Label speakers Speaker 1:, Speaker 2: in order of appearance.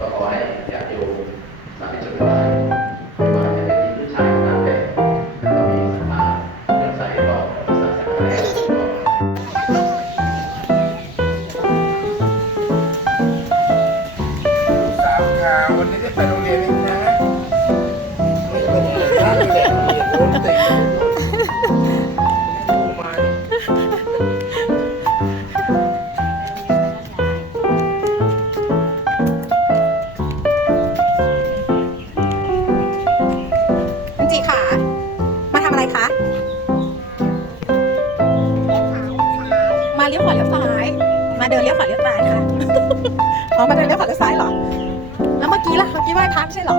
Speaker 1: ก็ขอให้อยาก
Speaker 2: โยม
Speaker 3: มาเลี้ยวขวาเลี้ยวซ้าย มาเดินเลี้ยวขวาเลี้ยวซ้ายค่ะ อ๋อมาเดินเลี้ยวขวาเลี้ยวซ้ายเหรอ แล้วเมื่อกี้ล่ะเมื่อกี้ไหว้พระไม่ใช่เหรอ